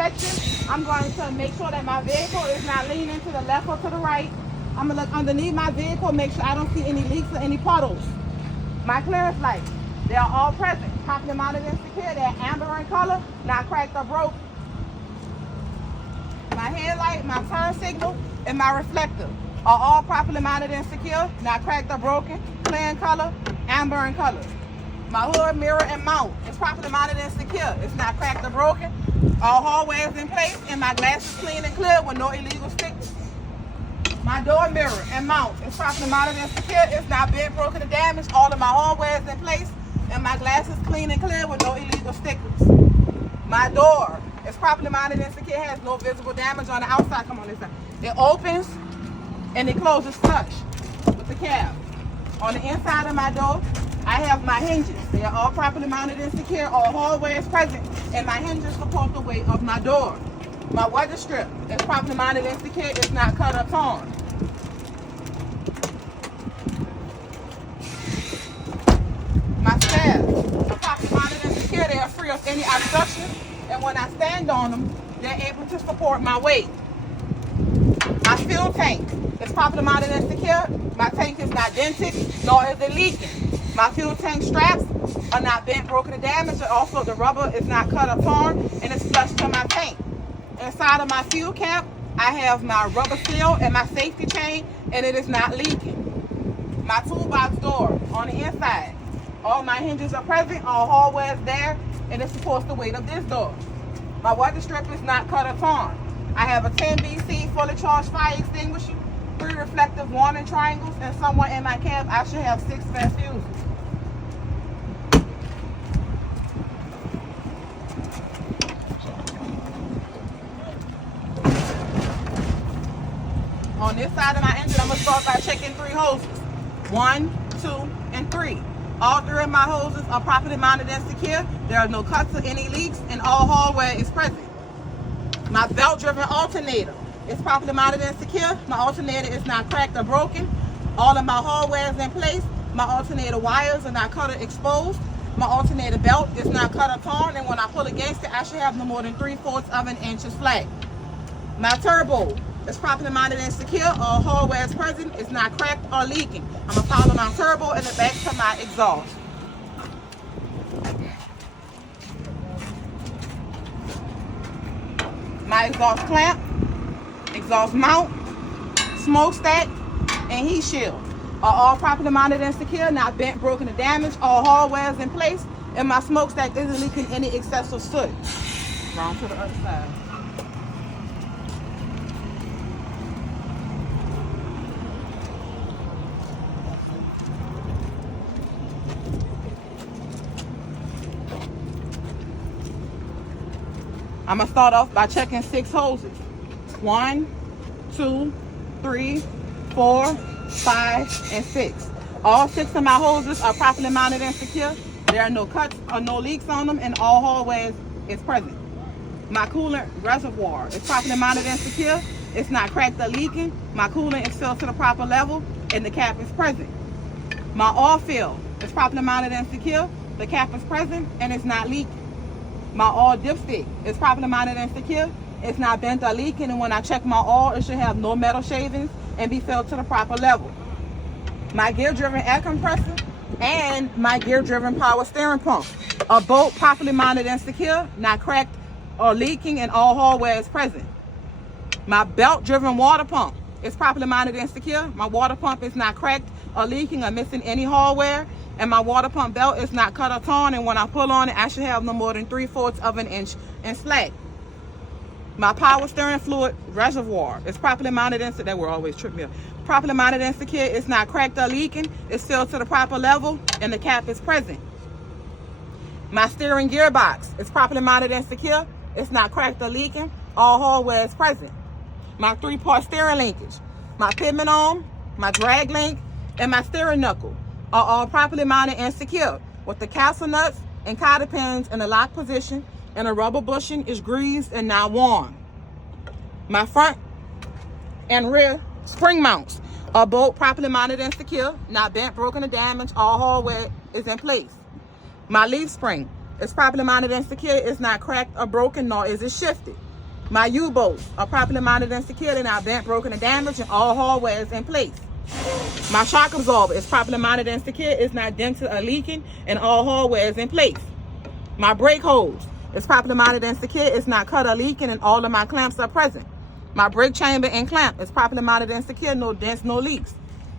inspection, I'm going to make sure that my vehicle is not leaning to the left or to the right. I'm going to look underneath my vehicle, make sure I don't see any leaks or any puddles. My clearance lights, they are all present, properly mounted and secure. They're amber in color, not cracked or broke. My headlight, my turn signal, and my reflector are all properly mounted and secure, not cracked or broken, clear in color, amber in color. My hood, mirror, and mount is properly mounted and secure. It's not cracked or broken. All hallways in place, and my glass is clean and clear with no illegal stickers. My door mirror and mount is properly mounted and secure. It's not bent, broken, or damaged. All of my hallways in place, and my glass is clean and clear with no illegal stickers. My door is properly mounted and secure. It has no visible damage on the outside. Come on this side. It opens and it closes flush with the cab. On the inside of my door, I have my hinges. They are all properly mounted and secure. All hallways present, and my hinges support the weight of my door. My weather strip is properly mounted and secure. It's not cut or torn. My stairs are properly mounted and secure. They are free of any obstruction, and when I stand on them, they're able to support my weight. My fuel tank is properly mounted and secure. My tank is not dented, nor is it leaking. My fuel tank straps are not bent, broken, or damaged. Also, the rubber is not cut or torn, and it's flush to my tank. Inside of my fuel cap, I have my rubber seal and my safety chain, and it is not leaking. My toolbox door on the inside, all my hinges are present, all hallways there, and it supports the weight of this door. My weather strip is not cut or torn. I have a 10 BC fully charged fire extinguisher, 3 reflective warning triangles, and somewhere in my cab I should have 6 spare fuses. On this side of my engine, I'm going to start by checking 3 hoses. 1, 2, and 3. All 3 of my hoses are properly mounted and secure. There are no cuts or any leaks, and all hallway is present. My belt-driven alternator is properly mounted and secure. My alternator is not cracked or broken. All of my hallways in place. My alternator wires are not cut or exposed. My alternator belt is not cut or torn, and when I pull against it, I should have no more than 3/4 of an inch of slack. My turbo is properly mounted and secure. All hallways present. It's not cracked or leaking. I'm going to follow my turbo in the back to my exhaust. My exhaust clamp, exhaust mount, smokestack, and heat shield are all properly mounted and secure, not bent, broken, or damaged. All hallways in place, and my smokestack isn't leaking any excessive soot. Round to the other side. I'm going to start off by checking 6 hoses. 1, 2, 3, 4, 5, and 6. All 6 of my hoses are properly mounted and secure. There are no cuts or no leaks on them, and all hallways is present. My coolant reservoir is properly mounted and secure. It's not cracked or leaking. My coolant is filled to the proper level, and the cap is present. My oil fill is properly mounted and secure. The cap is present, and it's not leaking. My oil dipstick is properly mounted and secure. It's not bent or leaking, and when I check my oil, it should have no metal shavings and be filled to the proper level. My gear-driven air compressor and my gear-driven power steering pump are both properly mounted and secure, not cracked or leaking, and all hallways present. My belt-driven water pump is properly mounted and secure. My water pump is not cracked or leaking or missing any hardware, and my water pump belt is not cut or torn, and when I pull on it, I should have no more than 3/4 of an inch in slack. My power steering fluid reservoir is properly mounted and secure. That will always trip me up. Properly mounted and secure. It's not cracked or leaking. It's filled to the proper level, and the cap is present. My steering gearbox is properly mounted and secure. It's not cracked or leaking. All hardware is present. My 3-part steering linkage, my pivot arm, my drag link, and my steering knuckle are all properly mounted and secure with the castle nuts and cotter pins in the lock position, and the rubber bushing is greased and not worn. My front and rear spring mounts are both properly mounted and secure, not bent, broken, or damaged. All hardware is in place. My leaf spring is properly mounted and secure. It's not cracked or broken, nor is it shifted. My U-bolts are properly mounted and secured and not bent, broken, or damaged, and all hardware in place. My shock absorber is properly mounted and secured. It's not dented or leaking, and all hardware is in place. My brake hose is properly mounted and secured. It's not cut or leaking, and all of my clamps are present. My brake chamber and clamp is properly mounted and secured. No dents, no leaks.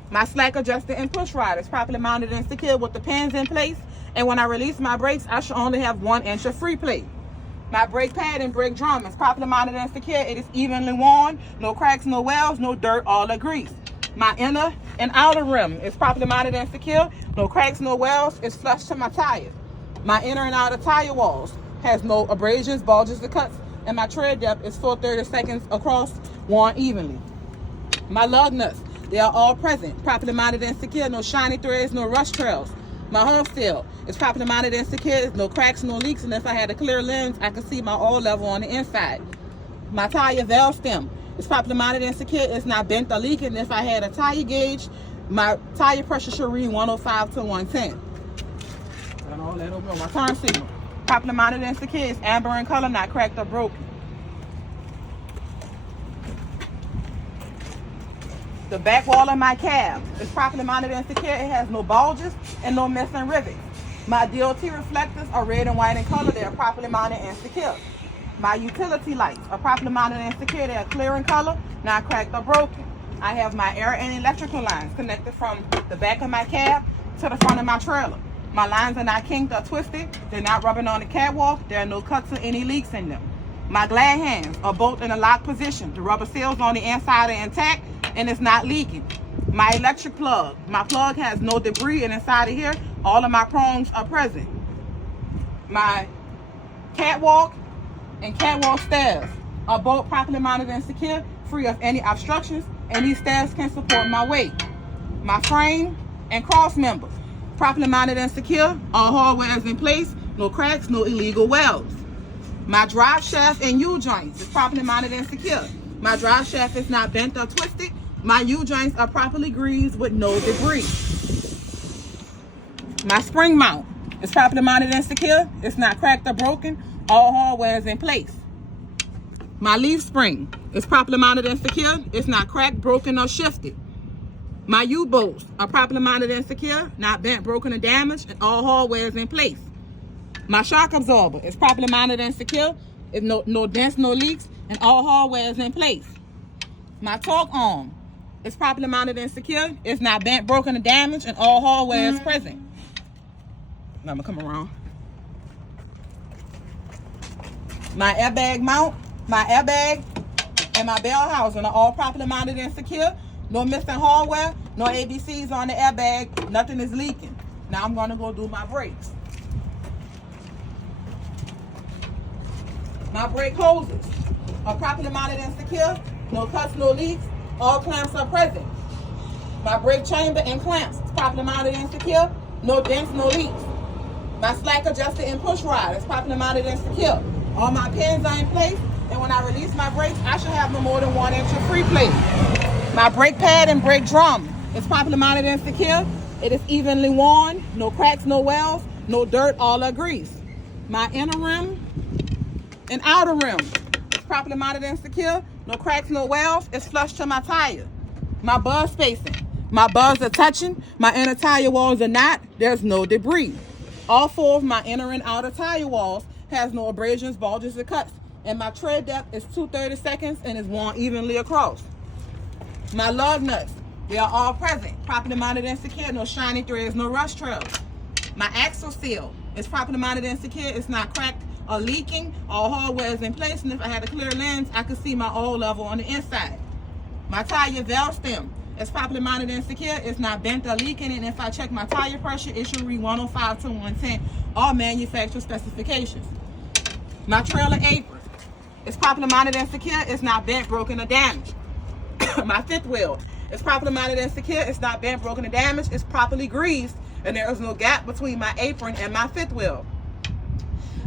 My slack adjuster and push rod is properly mounted and secured with the pins in place. And when I release my brakes, I should only have 1 inch of free play. My brake pad and brake drum is properly mounted and secured. It is evenly worn. No cracks, no welds, no dirt, all the grease. My inner and outer rim is properly mounted and secure. No cracks, no welds. It's flush to my tires. My inner and outer tire walls has no abrasions, bulges, or cuts. And my tread depth is 4/32 across, worn evenly. My lug nuts, they are all present, properly mounted and secure. No shiny threads, no rust trails. My hub seal is properly mounted and secure. No cracks, no leaks. And if I had a clear lens, I could see my oil level on the inside. My tire valve stem is properly mounted and secure. It's not bent or leaking. If I had a tire gauge, my tire pressure should read 105 to 110. And all that over. My turn signal, properly mounted and secure. It's amber in color, not cracked or broken. The back wall of my cab is properly mounted and secure. It has no bulges and no missing rivets. My DOT reflectors are red and white in color. They are properly mounted and secure. My utility lights are properly mounted and secure. They are clear in color, not cracked or broken. I have my air and electrical lines connected from the back of my cab to the front of my trailer. My lines are not kinked or twisted. They're not rubbing on the catwalk. There are no cuts or any leaks in them. My glad hands are both in a locked position. The rubber seals on the inside are intact and it's not leaking. My electric plug, my plug has no debris, and inside of here, all of my prongs are present. My catwalk and catwalk stairs are both properly mounted and secure, free of any obstructions, and these stairs can support my weight. My frame and cross members, properly mounted and secure, all hardware is in place, no cracks, no illegal welds. My drive shaft and U-joints is properly mounted and secure. My drive shaft is not bent or twisted. My U-joints are properly greased with no debris. My spring mount is properly mounted and secure. It's not cracked or broken. All hardware is in place. My leaf spring is properly mounted and secure. It's not cracked, broken, or shifted. My U-bolts are properly mounted and secure, not bent, broken, or damaged, and all hardware is in place. My shock absorber is properly mounted and secure. It's no dents, no leaks, and all hardware is in place. My torque arm is properly mounted and secure. It's not bent, broken, or damaged, and all hardware is present. Now I'm gonna come around. My airbag mount, my airbag, and my bell housing are all properly mounted and secure. No missing hardware, no ABCs on the airbag, nothing is leaking. Now I'm gonna go do my brakes. My brake hoses are properly mounted and secure. No cuts, no leaks. All clamps are present. My brake chamber and clamps is properly mounted and secure. No dents, no leaks. My slack adjuster and push rod is properly mounted and secure. All my pins are in place. And when I release my brakes, I should have no more than 1 inch of free play. My brake pad and brake drum is properly mounted and secure. It is evenly worn. No cracks, no welds, no dirt, all are grease. My inner rim and outer rim is properly mounted and secure. No cracks, no welds. It's flush to my tire. My buzz spacing. My buzz are touching. My inner tire walls are not. There's no debris. All 4 of my inner and outer tire walls has no abrasions, bulges, or cuts. And my tread depth is 2/32 and is worn evenly across. My lug nuts, they are all present, properly mounted and secure. No shiny threads, no rust trails. My axle seal is properly mounted and secure. It's not cracked or leaking. All hardware is in place, and if I had a clear lens, I could see my oil level on the inside. My tire valve stem is properly mounted and secure. It's not bent or leaking, and if I check my tire pressure, it should read 105 to 110, all manufacturer specifications. My trailer apron is properly mounted and secure. It's not bent, broken, or damaged. My fifth wheel is properly mounted and secure. It's not bent, broken, or damaged. It's properly greased, and there is no gap between my apron and my fifth wheel.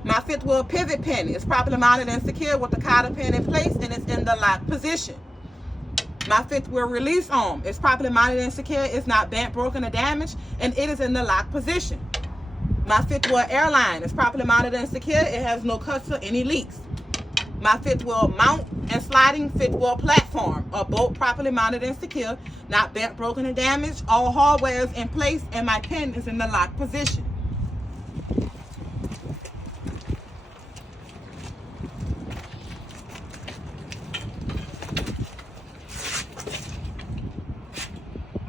My fifth wheel pivot pin is properly mounted and secure with the cotter pin in place, and it's in the locked position. My fifth wheel release arm is properly mounted and secure. It's not bent, broken, or damaged, and it is in the locked position. My fifth wheel airline is properly mounted and secure. It has no cuts or any leaks. My fifth wheel mount and sliding fifth wheel platform are both properly mounted and secure, not bent, broken, or damaged. All hardware is in place and my pin is in the lock position.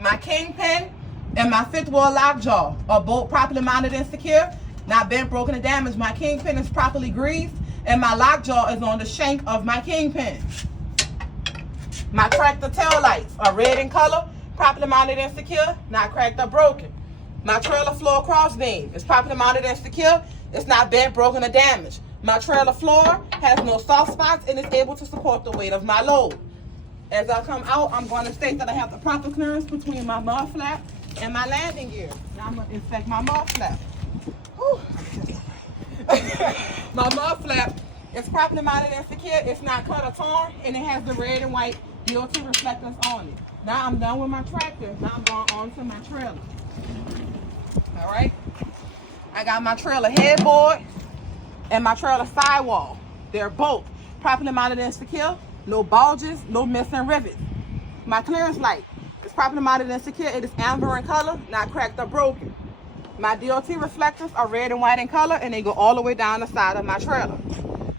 My kingpin and my fifth wheel lockjaw are both properly mounted and secure, not bent, broken, or damaged. My kingpin is properly greased and my lockjaw is on the shank of my kingpin. My tractor tail lights are red in color, properly mounted and secure, not cracked or broken. My trailer floor cross beam is properly mounted and secure. It's not bent, broken, or damaged. My trailer floor has no soft spots and is able to support the weight of my load. As I come out, I'm going to state that I have the proper clearance between my mud flap and my landing gear. Now I'm going to inspect my mud flap. My mud flap is properly mounted and secure. It's not cut or torn, and it has the red and white DOT reflectors on it. Now I'm done with my tractor. Now I'm going on to my trailer. All right. I got my trailer headboard and my trailer sidewall. They're both properly mounted and secure. No bulges, no missing rivets. My clearance light is properly mounted and secure. It is amber in color, not cracked or broken. My DOT reflectors are red and white in color, and they go all the way down the side of my trailer.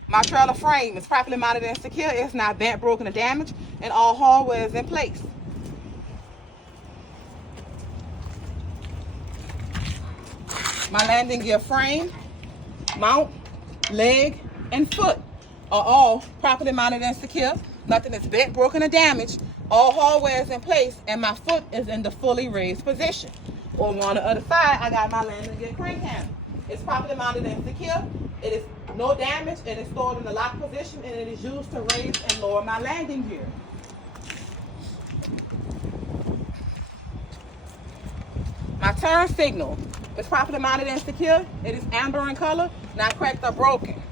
My trailer frame is properly mounted and secure. It's not bent, broken, or damaged, and all hardware is in place. My landing gear frame, mount, leg, and foot are all properly mounted and secure. Nothing is bent, broken, or damaged. All hardware is in place, and my foot is in the fully raised position. Over on the other side, I got my landing gear crank handle. It's properly mounted and secure. It is no damage. It is stored in the lock position, and it is used to raise and lower my landing gear. My turn signal is properly mounted and secure. It is amber in color, not cracked or broken.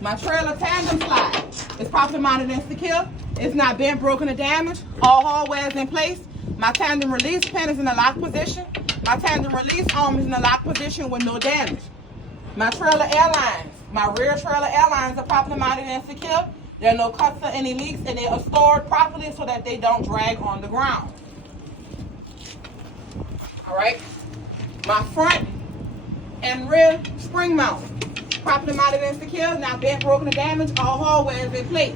My trailer tandem slide is properly mounted and secure. It's not bent, broken, or damaged. All hardware is in place. My tandem release pin is in the lock position. My tandem release arm is in the lock position with no damage. My trailer airlines, my rear trailer airlines are properly mounted and secure. There are no cuts or any leaks, and they are stored properly so that they don't drag on the ground. All right. My front and rear spring mount, properly mounted and secure, not bent, broken, or damaged. All hardware is in place.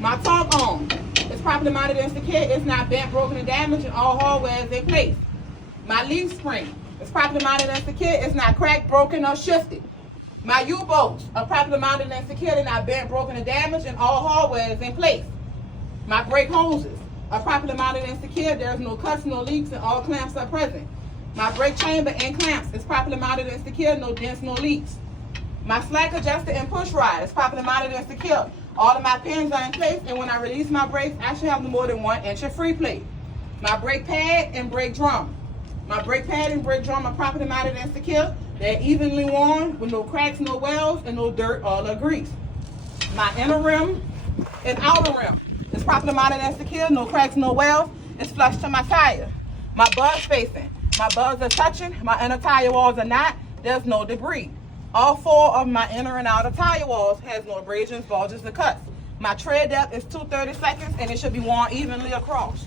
My torque arm is properly mounted and secure. It's not bent, broken, or damaged, and all hardware is in place. My leaf spring is properly mounted and secure. It's not cracked, broken, or shifted. My U-bolts are properly mounted and secure. They're not bent, broken, or damaged, and all hardware is in place. My brake hoses are properly mounted and secure. There's no cuts, no leaks, and all clamps are present. My brake chamber and clamps is properly mounted and secure. No dents, no leaks. My slack adjuster and push rod is properly mounted and secure. All of my pins are in place, and when I release my brakes, I should have no more than 1 inch of free plate. My brake pad and brake drum. My brake pad and brake drum are properly mounted and secure. They're evenly worn with no cracks, no welds, and no dirt or grease. My inner rim and outer rim is properly mounted and secure. No cracks, no welds. It's flush to my tire. My bud spacing. My buds are touching. My inner tire walls are not. There's no debris. All 4 of my inner and outer tire walls has no abrasions, bulges, or cuts. My tread depth is 2/32, and it should be worn evenly across.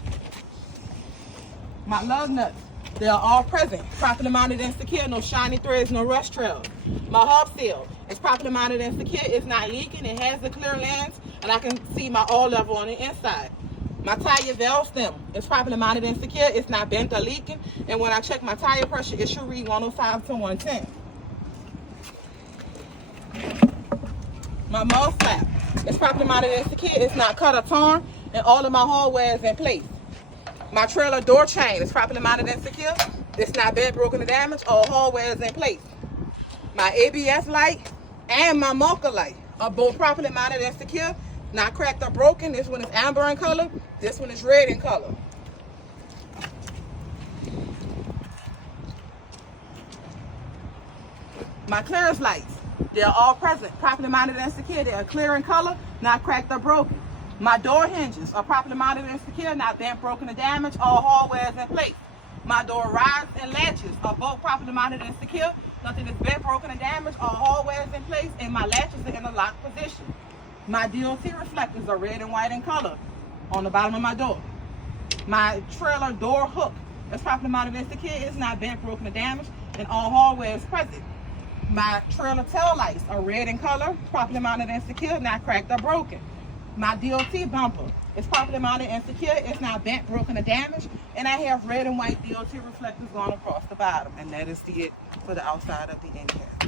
My lug nuts, they are all present, properly mounted and secure, no shiny threads, no rust trails. My hub seal is properly mounted and secure. It's not leaking. It has the clear lens, and I can see my oil level on the inside. My tire valve stem is properly mounted and secure. It's not bent or leaking, and when I check my tire pressure, it should read 105 to 110. My mud flap is properly mounted and secure. It's not cut or torn, and all of my hardware is in place. My trailer door chain is properly mounted and secure. It's not bent, broken, or damaged. All hardware is in place. My ABS light and my marker light are both properly mounted and secure, not cracked or broken. This one is amber in color. This one is red in color. My clearance lights, they are all present, properly mounted and secure. They are clear in color, not cracked or broken. My door hinges are properly mounted and secure, not bent, broken, or damaged. All hardware is in place. My door rods and latches are both properly mounted and secure. Nothing is bent, broken, or damaged. All hardware is in place, and my latches are in a locked position. My DOT reflectors are red and white in color on the bottom of my door. My trailer door hook is properly mounted and secure. It's not bent, broken, or damaged, and all hardware is present. My trailer tail lights are red in color, properly mounted and secure, not cracked or broken. My DOT bumper is properly mounted and secure. It's not bent, broken, or damaged. And I have red and white DOT reflectors going across the bottom. And that is it for the outside of the end cap.